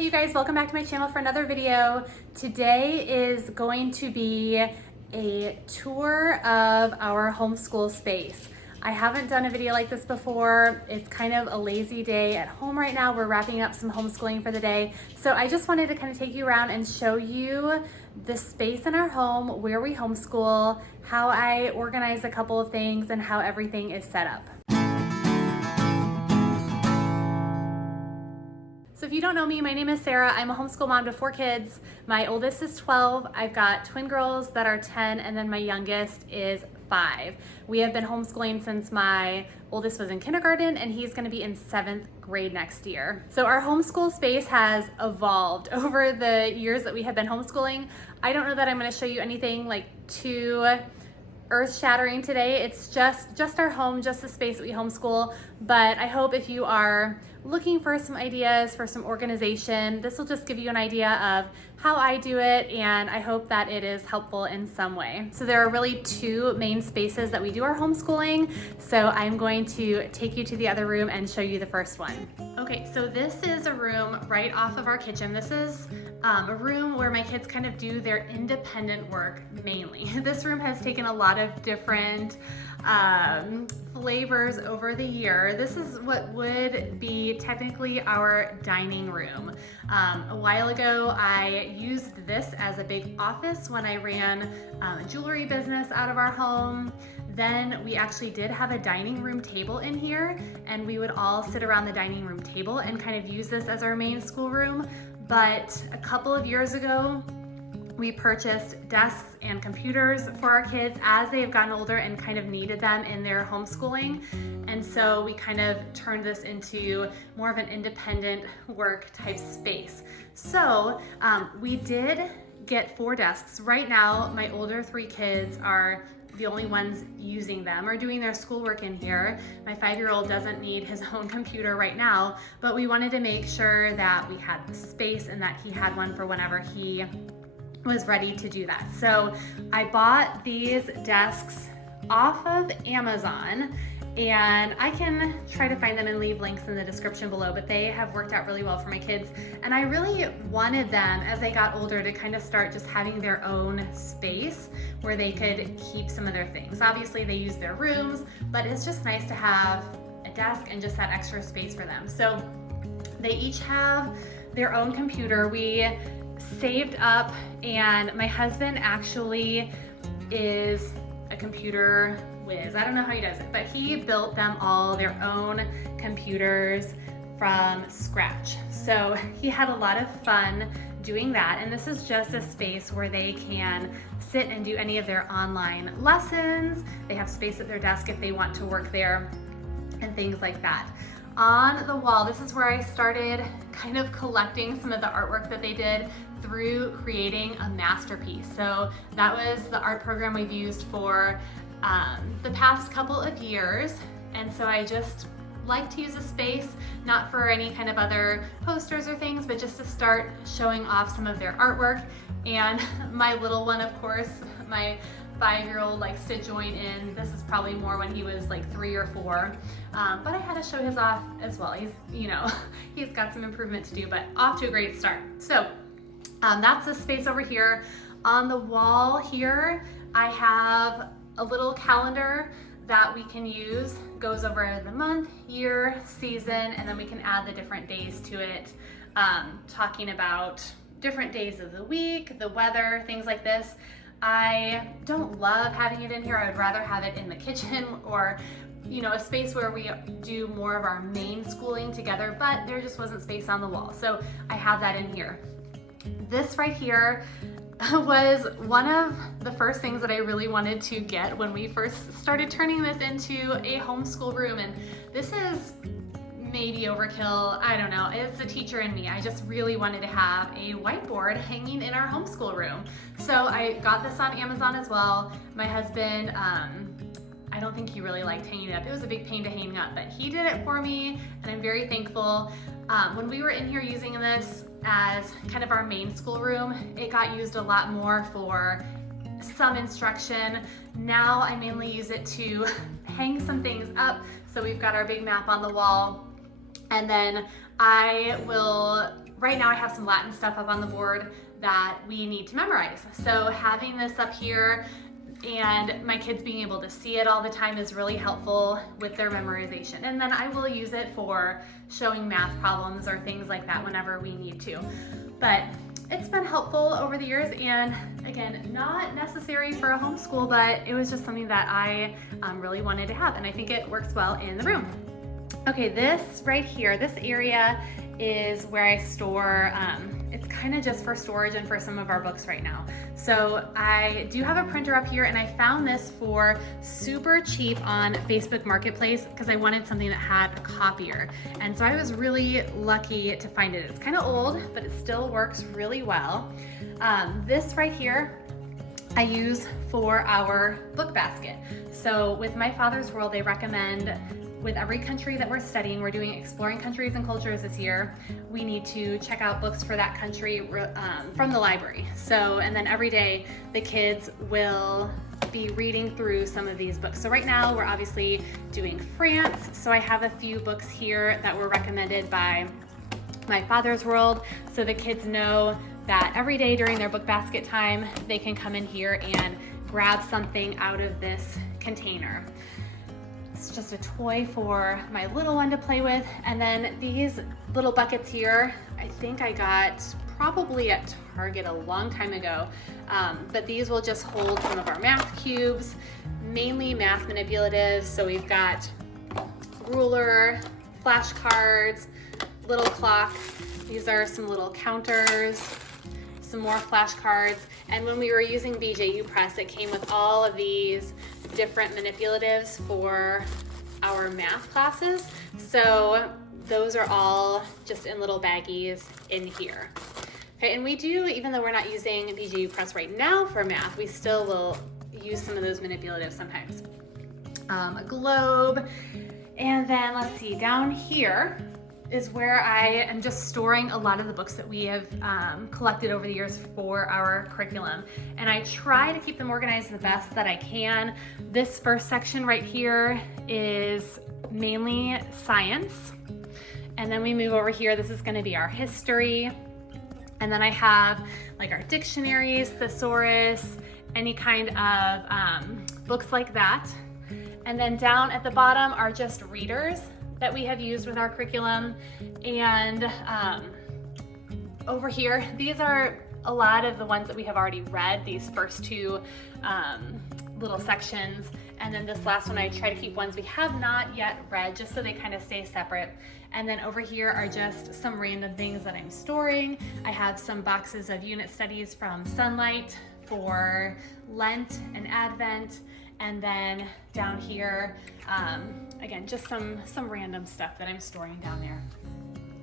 Hey you guys, welcome back to my channel for another video. Today is going to be a tour of our homeschool space. I haven't done a video like this before. It's kind of a lazy day at home right now. We're wrapping up some homeschooling for the day. So I just wanted to kind of take you around and show you the space in our home, where we homeschool, how I organize a couple of things, and how everything is set up. So if you don't know me, my name is Sarah. I'm a homeschool mom to 4 kids. My oldest is 12. I've got twin girls that are 10, and then my youngest is 5. We have been homeschooling since my oldest was in kindergarten, and he's gonna be in 7th grade next year. So our homeschool space has evolved over the years that we have been homeschooling. I don't know that I'm gonna show you anything like too earth-shattering today. It's just our home, just the space that we homeschool. But I hope if you are looking for some ideas for some organization, this will just give you an idea of how I do it, and I hope that it is helpful in some way. So there are really 2 main spaces that we do our homeschooling. So I'm going to take you to the other room and show you the first one. Okay, so this is a room right off of our kitchen. This is a room where my kids kind of do their independent work mainly. This room has taken a lot of different flavors over the year. This is what would be technically our dining room. A while ago, I used this as a big office when I ran a jewelry business out of our home. Then we actually did have a dining room table in here, and we would all sit around the dining room table and kind of use this as our main schoolroom. But a couple of years ago, we purchased desks and computers for our kids as they have gotten older and kind of needed them in their homeschooling. And so we kind of turned this into more of an independent work type space. So we did get 4 desks. Right now, my older 3 kids are the only ones using them or doing their schoolwork in here. My 5-year-old doesn't need his own computer right now, but we wanted to make sure that we had the space and that he had one for whenever he was ready to do that. So I bought these desks off of Amazon, and I can try to find them and leave links in the description below, but they have worked out really well for my kids. And I really wanted them, as they got older, to kind of start just having their own space where they could keep some of their things. Obviously they use their rooms, but it's just nice to have a desk and just that extra space for them. So they each have their own computer. We saved up, and my husband actually is a computer whiz. I don't know how he does it, but he built them all their own computers from scratch. So he had a lot of fun doing that, and this is just a space where they can sit and do any of their online lessons. They have space at their desk if they want to work there and things like that. On the wall, this is where I started kind of collecting some of the artwork that they did through creating a masterpiece. So that was the art program we've used for the past couple of years. And so I just like to use a space, not for any kind of other posters or things, but just to start showing off some of their artwork. And my little one, of course, my 5-year-old likes to join in. This is probably more when he was like 3 or 4, but I had to show his off as well. He's, you know, he's got some improvement to do, but off to a great start. So that's the space over here. On the wall here, I have a little calendar that we can use. Goes over the month, year, season, and then we can add the different days to it, talking about different days of the week, the weather, things like this. I don't love having it in here. I would rather have it in the kitchen or, you know, a space where we do more of our main schooling together, but there just wasn't space on the wall. So I have that in here. This right here was one of the first things that I really wanted to get when we first started turning this into a homeschool room. And this is maybe overkill, I don't know, it's the teacher in me. I just really wanted to have a whiteboard hanging in our homeschool room. So I got this on Amazon as well. My husband, I don't think he really liked hanging it up. It was a big pain to hang up, but he did it for me, and I'm very thankful. When we were in here using this as kind of our main schoolroom, it got used a lot more for some instruction. Now I mainly use it to hang some things up. So we've got our big map on the wall, and then I will right now I have some Latin stuff up on the board that we need to memorize. So having this up here and my kids being able to see it all the time is really helpful with their memorization. And then I will use it for showing math problems or things like that whenever we need to. But it's been helpful over the years, and again, not necessary for a homeschool, but it was just something that I really wanted to have, and I think it works well in the room. Okay, this right here, this area is where I store, it's kind of just for storage and for some of our books right now. So I do have a printer up here, and I found this for super cheap on Facebook Marketplace because I wanted something that had a copier. And so I was really lucky to find it. It's kind of old, but it still works really well. This right here, I use for our book basket. So with My Father's World, they recommend with every country that we're studying, we're doing exploring countries and cultures this year, we need to check out books for that country from the library. So, and then every day the kids will be reading through some of these books. So right now we're obviously doing France. So I have a few books here that were recommended by My Father's World. So the kids know that every day during their book basket time, they can come in here and grab something out of this container. It's just a toy for my little one to play with. And then these little buckets here, I think I got probably at Target a long time ago. But these will just hold some of our math cubes, mainly math manipulatives. So we've got ruler, flashcards, little clock. These are some little counters, some more flashcards. And when we were using BJU Press, it came with all of these different manipulatives for our math classes. So those are all just in little baggies in here. Okay, and we do, even though we're not using BJU Press right now for math, we still will use some of those manipulatives sometimes. A globe, and then let's see, down here is where I am just storing a lot of the books that we have collected over the years for our curriculum. And I try to keep them organized the best that I can. This first section right here is mainly science. And then we move over here, this is gonna be our history. And then I have like our dictionaries, thesaurus, any kind of books like that. And then down at the bottom are just readers that we have used with our curriculum. And over here, these are a lot of the ones that we have already read, these first two little sections. And then this last one, I try to keep ones we have not yet read, just so they kind of stay separate. And then over here are just some random things that I'm storing. I have some boxes of unit studies from Sunlight for Lent and Advent. And then down here, again, just some random stuff that I'm storing down there.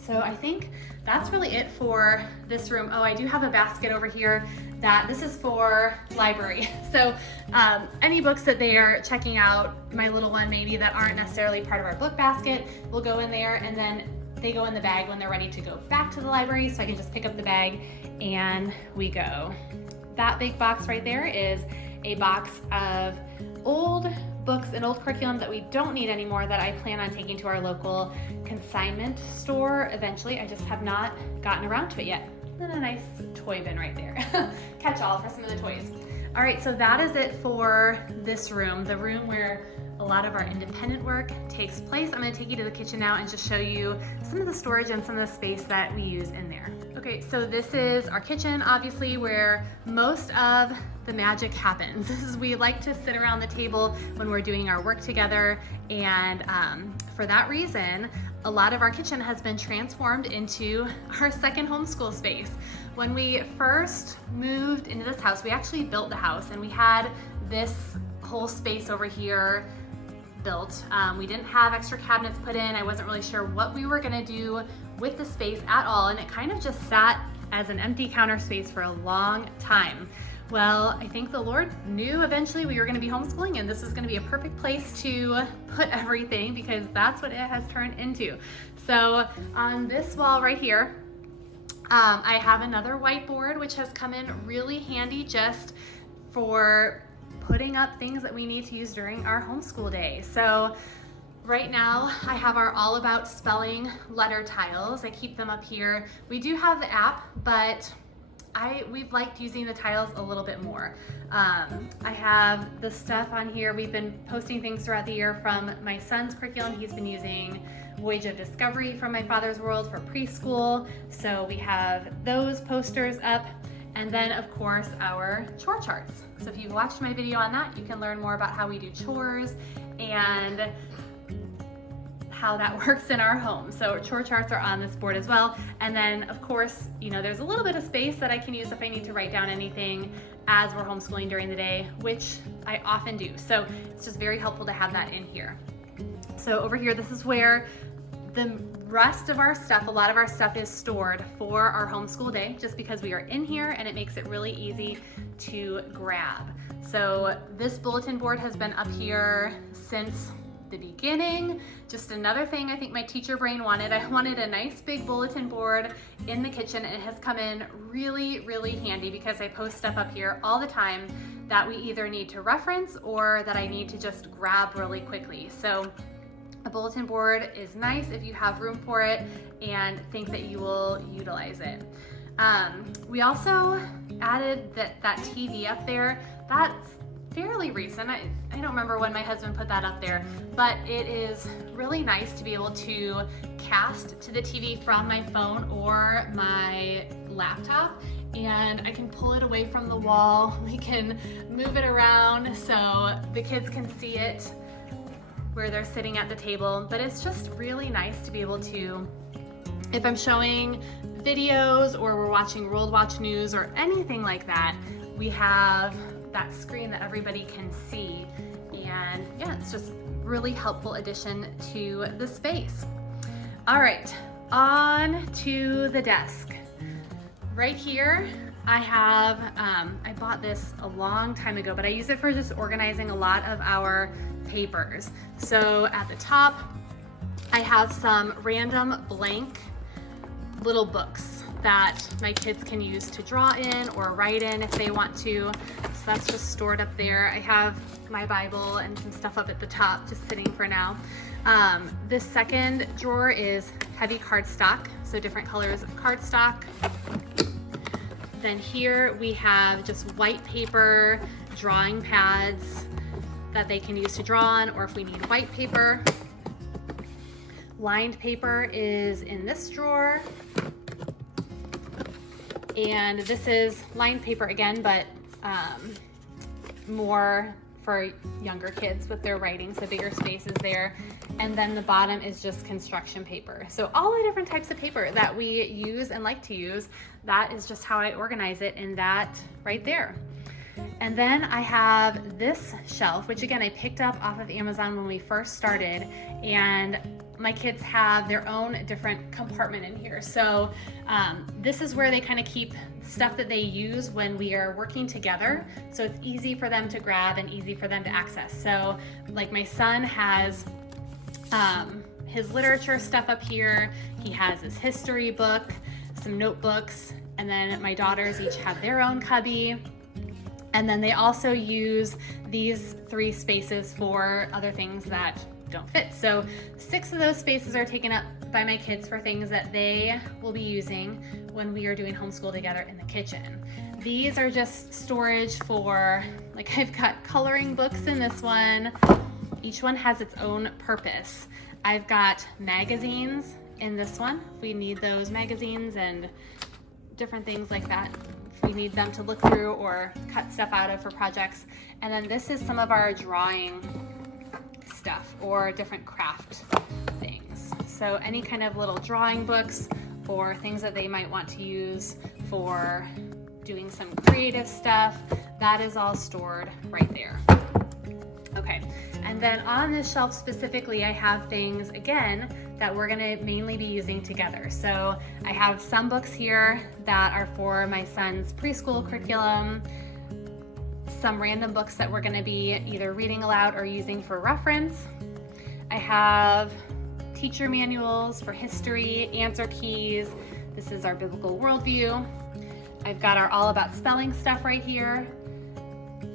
So I think that's really it for this room. Oh, I do have a basket over here that this is for library. So any books that they are checking out, my little one maybe, that aren't necessarily part of our book basket will go in there, and then they go in the bag when they're ready to go back to the library. So I can just pick up the bag and we go. That big box right there is a box of old books and old curriculum that we don't need anymore that I plan on taking to our local consignment store eventually. I just have not gotten around to it yet. And a nice toy bin right there. Catch all for some of the toys. All right, so that is it for this room, the room where a lot of our independent work takes place. I'm gonna take you to the kitchen now and just show you some of the storage and some of the space that we use in there. Okay, so this is our kitchen, obviously, where most of the magic happens. We like to sit around the table when we're doing our work together, and for that reason, a lot of our kitchen has been transformed into our second homeschool space. When we first moved into this house, we actually built the house, and we had this whole space over here built. We didn't have extra cabinets put in. I wasn't really sure what we were gonna do with the space at all, and it kind of just sat as an empty counter space for a long time. Well, I think the Lord knew eventually we were gonna be homeschooling, and this is gonna be a perfect place to put everything, because that's what it has turned into. So on this wall right here, I have another whiteboard, which has come in really handy just for putting up things that we need to use during our homeschool day. So Right now, I have our All About Spelling letter tiles. I keep them up here. We do have the app, but we've liked using the tiles a little bit more. I have the stuff on here. We've been posting things throughout the year from my son's curriculum. He's been using Voyage of Discovery from My Father's World for preschool. So we have those posters up. And then of course our chore charts. So if you've watched my video on that, you can learn more about how we do chores and how that works in our home. So chore charts are on this board as well. And then of course, there's a little bit of space that I can use if I need to write down anything as we're homeschooling during the day, which I often do. So it's just very helpful to have that in here. So over here, this is where the rest of our stuff, a lot of our stuff is stored for our homeschool day, just because we are in here and it makes it really easy to grab. So this bulletin board has been up here since the beginning. Just another thing I think my teacher brain wanted. I wanted a nice big bulletin board in the kitchen, and it has come in really, really handy because I post stuff up here all the time that we either need to reference or that I need to just grab really quickly. So a bulletin board is nice if you have room for it and think that you will utilize it. We also added that TV up there. That's fairly recent. I don't remember when my husband put that up there, but it is really nice to be able to cast to the TV from my phone or my laptop, and I can pull it away from the wall. We can move it around so the kids can see it where they're sitting at the table. But it's just really nice to be able to, if I'm showing videos or we're watching World Watch News or anything like that, we have that screen that everybody can see. And yeah, it's just really helpful addition to the space. All right, on to the desk. Right here, I have, I bought this a long time ago, but I use it for just organizing a lot of our papers. So at the top, I have some random blank little books that my kids can use to draw in or write in if they want to. So that's just stored up there. I have my Bible and some stuff up at the top just sitting for now. This second drawer is heavy cardstock, so different colors of cardstock. Then here we have just white paper, drawing pads that they can use to draw on, or if we need white paper. Lined paper is in this drawer. And this is lined paper again, but more for younger kids with their writing, so bigger spaces there. And then the bottom is just construction paper. So all the different types of paper that we use and like to use, that is just how I organize it in that right there. And then I have this shelf, which again, I picked up off of Amazon when we first started, and my kids have their own different compartment in here. So this is where they kind of keep stuff that they use when we are working together. So it's easy for them to grab and easy for them to access. So like my son has his literature stuff up here. He has his history book, some notebooks, and then my daughters each have their own cubby. And then they also use these 3 spaces for other things that don't fit. So 6 of those spaces are taken up by my kids for things that they will be using when we are doing homeschool together in the kitchen. These are just storage for, like, I've got coloring books in this one. Each one has its own purpose. I've got magazines in this one. We need those magazines and different things like that. We need them to look through or cut stuff out of for projects. And then this is some of our drawing stuff or different craft things. So any kind of little drawing books or things that they might want to use for doing some creative stuff, that is all stored right there. Okay, and then on this shelf specifically, I have things, again, that we're gonna mainly be using together. So I have some books here that are for my son's preschool curriculum, some random books that we're gonna be either reading aloud or using for reference. I have teacher manuals for history, answer keys. This is our biblical worldview. I've got our All About Spelling stuff right here,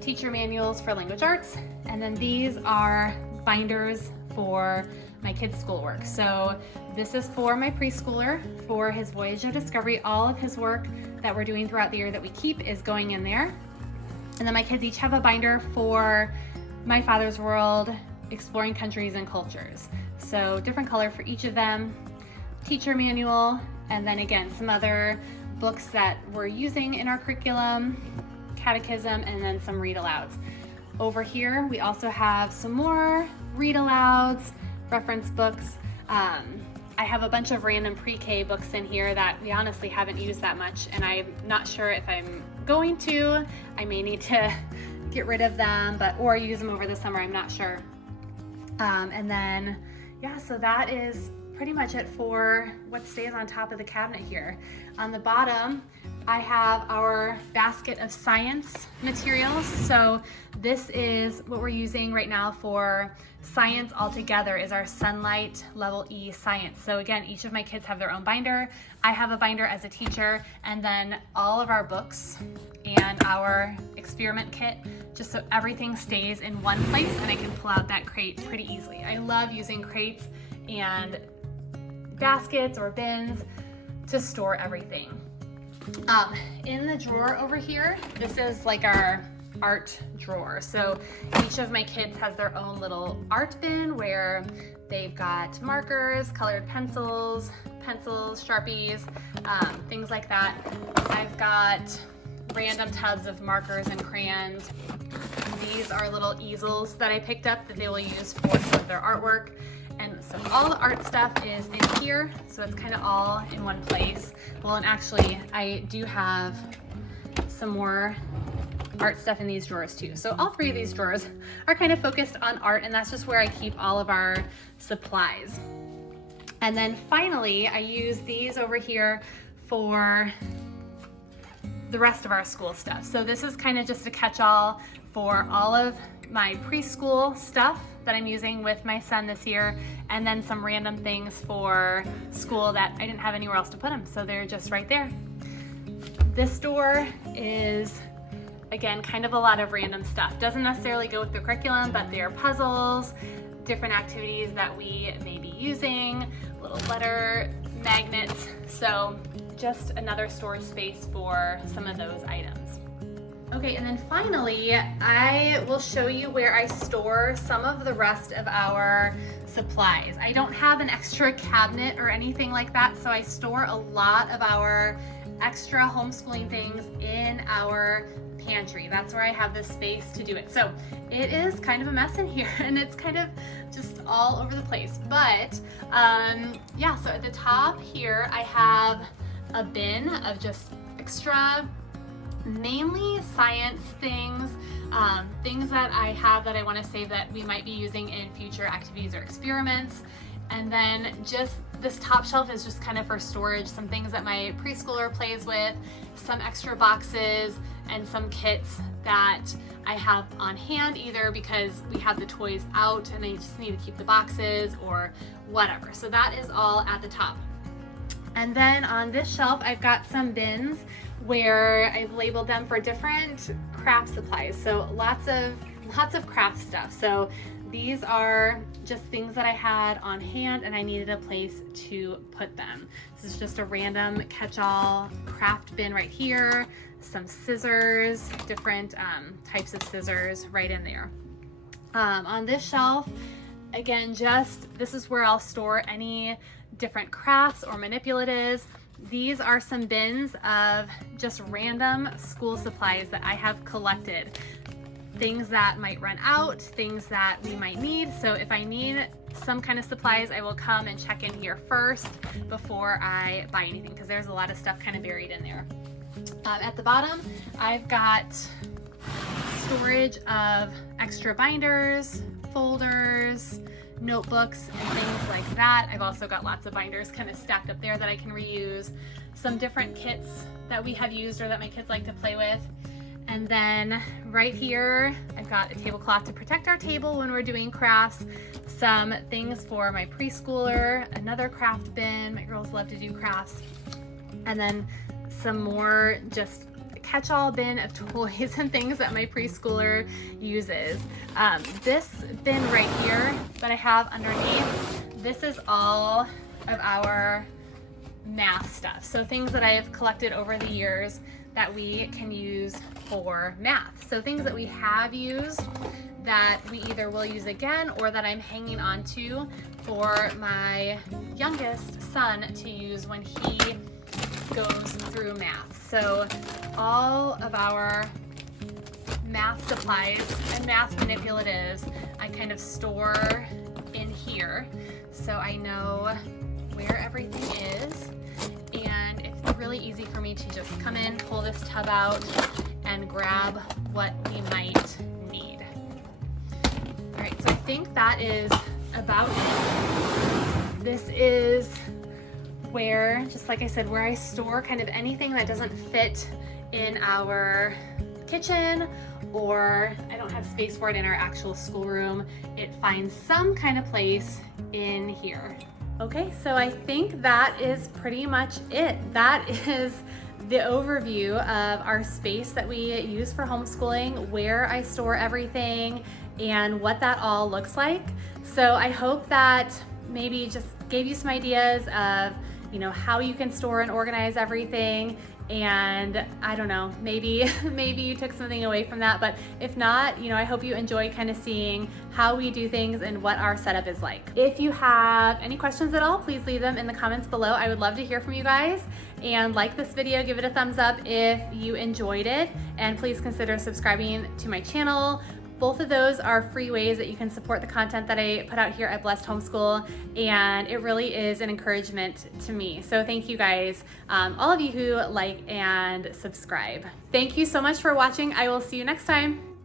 teacher manuals for language arts, and then these are binders for my kids' schoolwork. So this is for my preschooler for his Voyage of Discovery. All of his work that we're doing throughout the year that we keep is going in there. And then my kids each have a binder for My Father's World, Exploring Countries and Cultures. So different color for each of them, teacher manual, and then again, some other books that we're using in our curriculum, catechism, and then some read alouds. Over here, we also have some more read alouds, reference books. I have a bunch of random pre-K books in here that we honestly haven't used that much, and I'm not sure if I'm going to. I may need to get rid of them, or use them over the summer, I'm not sure. And then, yeah, so that is pretty much it for what stays on top of the cabinet here. On the bottom, I have our basket of science materials. So this is what we're using right now for science altogether, is our Sunlight Level E Science. So again, each of my kids have their own binder. I have a binder as a teacher, and then all of our books and our experiment kit, just so everything stays in one place and I can pull out that crate pretty easily. I love using crates and baskets or bins to store everything. In the drawer over here, this is like our art drawer. So each of my kids has their own little art bin where they've got markers, colored pencils, Sharpies, things like that. I've got random tubs of markers and crayons. These are little easels that I picked up that they will use for some of their artwork. And so all the art stuff is in here, so it's kind of all in one place. Well, and actually, I do have some more art stuff in these drawers too. So all three of these drawers are kind of focused on art, and that's just where I keep all of our supplies. And then finally, I use these over here for the rest of our school stuff. So this is kind of just a catch-all for all of my preschool stuff that I'm using with my son this year, and then some random things for school that I didn't have anywhere else to put them, so they're just right there. This door is, again, kind of a lot of random stuff. Doesn't necessarily go with the curriculum, but they're puzzles, different activities that we may be using, little letter magnets, so just another storage space for some of those items. Okay, and then finally, I will show you where I store some of the rest of our supplies. I don't have an extra cabinet or anything like that, so I store a lot of our extra homeschooling things in our pantry. That's where I have the space to do it. So it is kind of a mess in here, and it's kind of just all over the place. But yeah, so at the top here, I have a bin of just extra, mainly science things, things that I have that I want to save that we might be using in future activities or experiments. And then just this top shelf is just kind of for storage, some things that my preschooler plays with, some extra boxes, and some kits that I have on hand, either because we have the toys out and I just need to keep the boxes or whatever. So that is all at the top. And then on this shelf, I've got some bins where I've labeled them for different craft supplies. So lots of craft stuff. So these are just things that I had on hand and I needed a place to put them. This is just a random catch-all craft bin right here. Some scissors, different types of scissors right in there. On this shelf, again, this is where I'll store any different crafts or manipulatives. These are some bins of just random school supplies that I have collected. Things that might run out, things that we might need. So if I need some kind of supplies, I will come and check in here first before I buy anything, because there's a lot of stuff kind of buried in there. At the bottom, I've got storage of extra binders, folders, notebooks, and things like that. I've also got lots of binders kind of stacked up there that I can reuse, some different kits that we have used or that my kids like to play with. And then right here, I've got a tablecloth to protect our table when we're doing crafts, some things for my preschooler, another craft bin, my girls love to do crafts, and then some more just catch-all bin of toys and things that my preschooler uses. This bin right here that I have underneath, this is all of our math stuff. So things that I have collected over the years that we can use for math. So things that we have used that we either will use again or that I'm hanging on to for my youngest son to use when he goes through math. So all of our math supplies and math manipulatives I kind of store in here so I know where everything is, and it's really easy for me to just come in, pull this tub out, and grab what we might need. All right, so I think that is about it. This is where, just like I said, where I store kind of anything that doesn't fit in our kitchen, or I don't have space for it in our actual schoolroom. It finds some kind of place in here. Okay, so I think that is pretty much it. That is the overview of our space that we use for homeschooling, where I store everything, and what that all looks like. So I hope that maybe just gave you some ideas of, you know, how you can store and organize everything. And I don't know, maybe you took something away from that, but if not, you know, I hope you enjoy kind of seeing how we do things and what our setup is like. If you have any questions at all, please leave them in the comments below. I would love to hear from you guys. And like this video, give it a thumbs up if you enjoyed it, and please consider subscribing to my channel. Both of those are free ways that you can support the content that I put out here at Blessed Homeschool, and it really is an encouragement to me. So thank you guys, all of you who like and subscribe. Thank you so much for watching. I will see you next time.